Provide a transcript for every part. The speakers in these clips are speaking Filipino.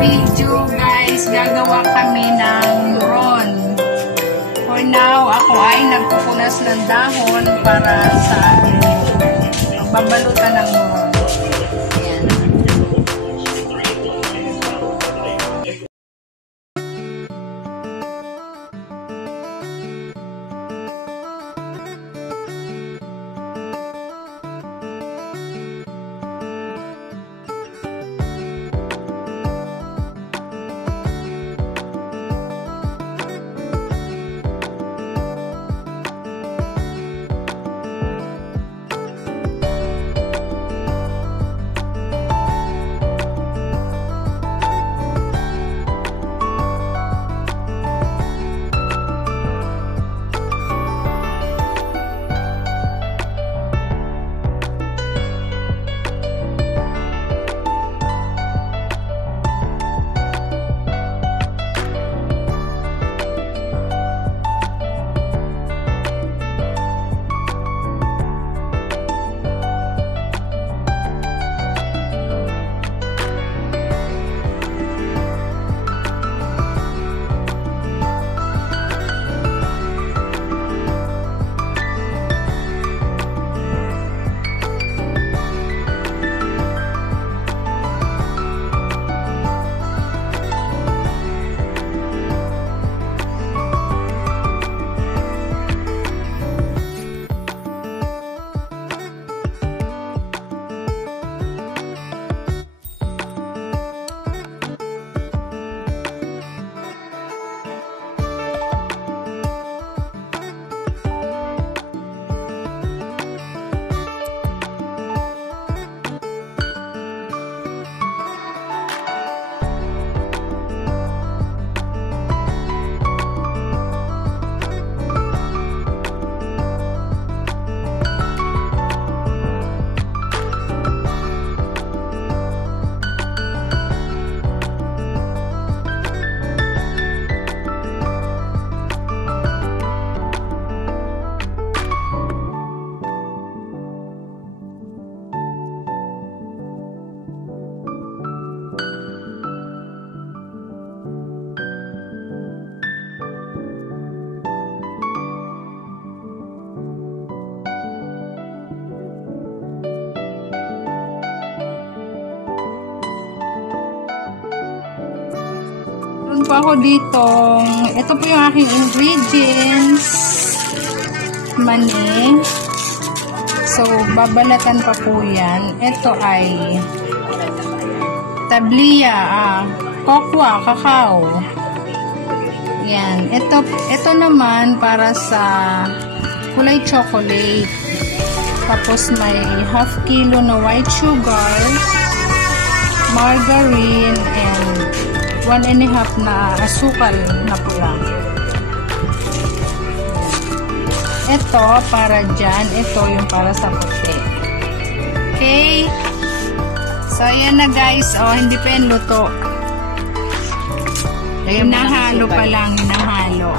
video guys, gagawa kami ng ron. For now, ako ay nagpupunas ng dahon para sa ating babalutan ng ron. Ayan. Po ako dito. Ito po yung aking ingredients. Mani. So, babalatan pa po yan. Ito ay tabliya, kokwa, kakao. Yan. Ito naman para sa kulay chocolate. Tapos may half kilo na white sugar, margarine, and 1.5 na asukal na pula. Ito para dyan. Ito yung para sa puti. Okay? So, ayan na guys. O, hindi pa yung luto. Hinahalo pa lang. Hinahalo.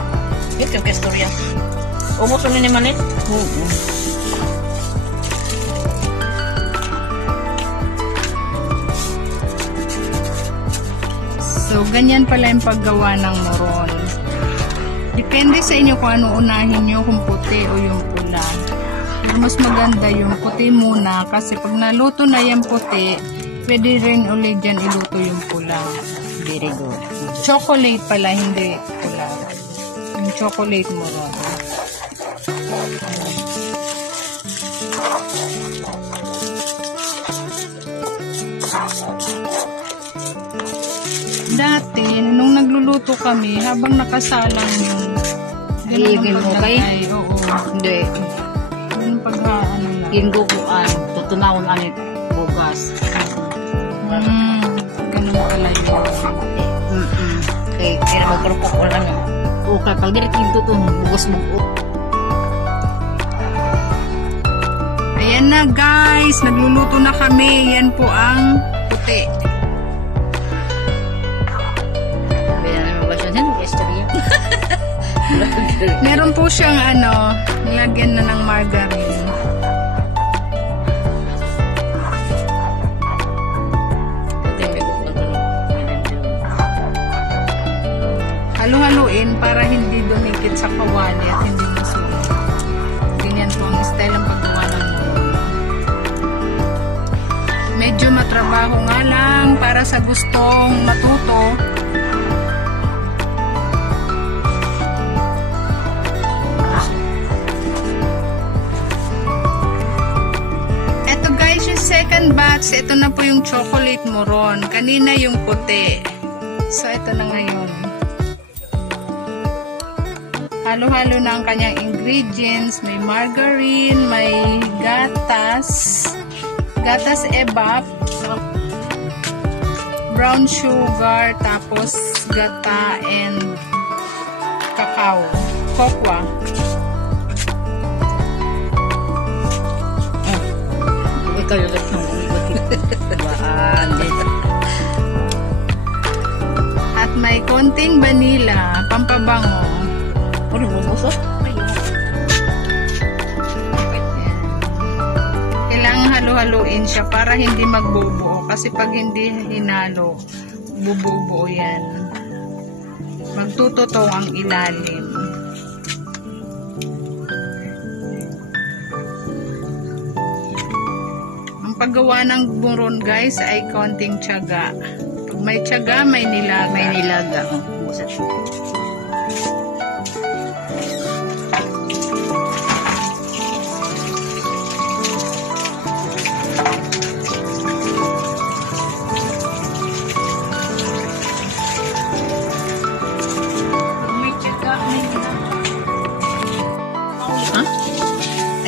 Ito yung kastorya. Umuto na ni Manit? Oo. So, ganyan pala yung paggawa ng moron. Depende sa inyo kung ano unahin nyo, kung puti o yung pula. Pero mas maganda yung puti muna kasi pag naluto na yung puti, pwede rin ulit dyan iluto yung pula. Very good. Chocolate pala, hindi pula. Yung chocolate moron. Dati, nung nagluluto kami, habang nakasalang yung Higil mo kay? Oo. Hindi. Yung pag-ano lang. Gingukuan. Tutunawon anit. Bugas. Ganun pala yun. Okay. Kaya magkarupok ko lang. Okay. Pag direct yung tutun, bugas mo. Ayan na guys. Nagluluto na kami. Yan po ang puti. Meron po siyang nilagyan na ng margarine. para sa gustong matuto. Ito guys, yung second batch, ito na po yung chocolate moron. Kanina yung puti. So, ito na ngayon. Halo-halo na ang kanyang ingredients. May margarine, may gatas, ebap, brown sugar, tapos gata and cacao, cocoa. Ikaw yung At may konting vanilla, pampabango. Ano mo gusto? Kailangan halo-haluin siya para hindi magbubuo. Kasi pag hindi hinalo, bububuo yan. Magtututong ang ilalim. Ang paggawa ng buron guys ay konting tiyaga. Pag may tiyaga, may nilaga. May nilaga. Busa siya.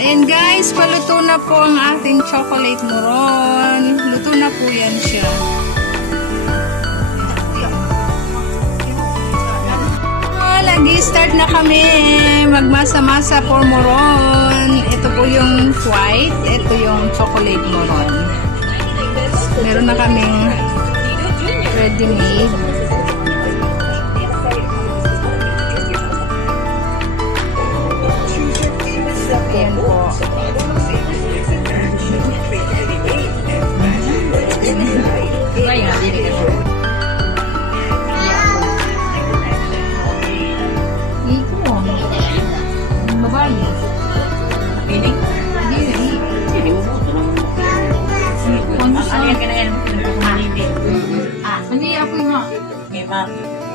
Ayan guys, paluto na po ang ating chocolate moron. Luto na po yan siya. Lagi start na kami magmasa-masa for moron. Ito po yung white, ito yung chocolate moron. Meron na kaming ready-made. Ayan po.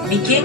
Mikir?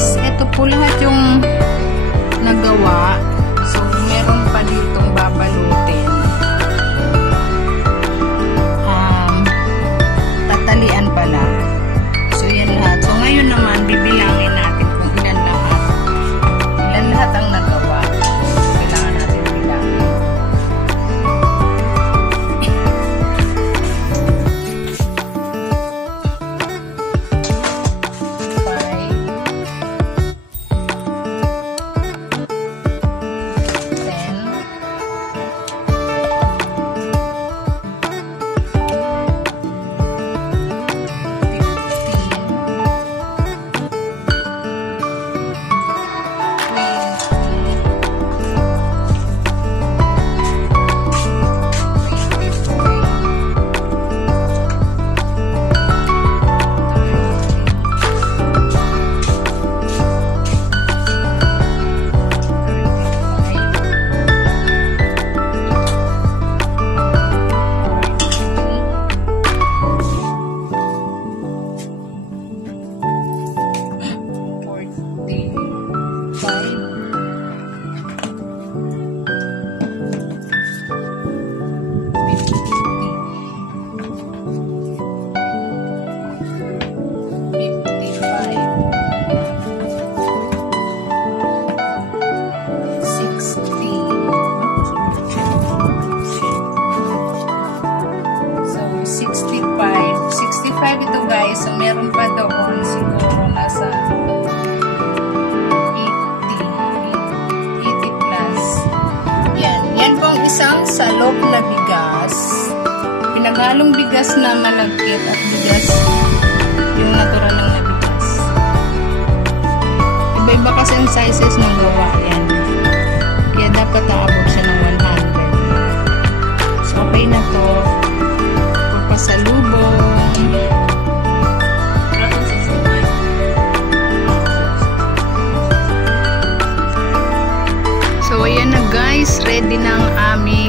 Ito po lahat yung nagawa. So, meron pa ditong babalutin. Tatalian pala. So, yan lahat. So, ngayon naman, bibilangin natin kung ilan lahat. Ilan lahat ang nagawa. Kailangan natin bilangin. salop na bigas. Pinaghalong bigas na malagkit at bigas yung natural lang na bigas. Iba-iba kasi ang sizes ng gawa yan. Kaya dapat aabot siya ng 100. So, okay na to. Papasalubong. So, ayan na guys. Ready na ang aming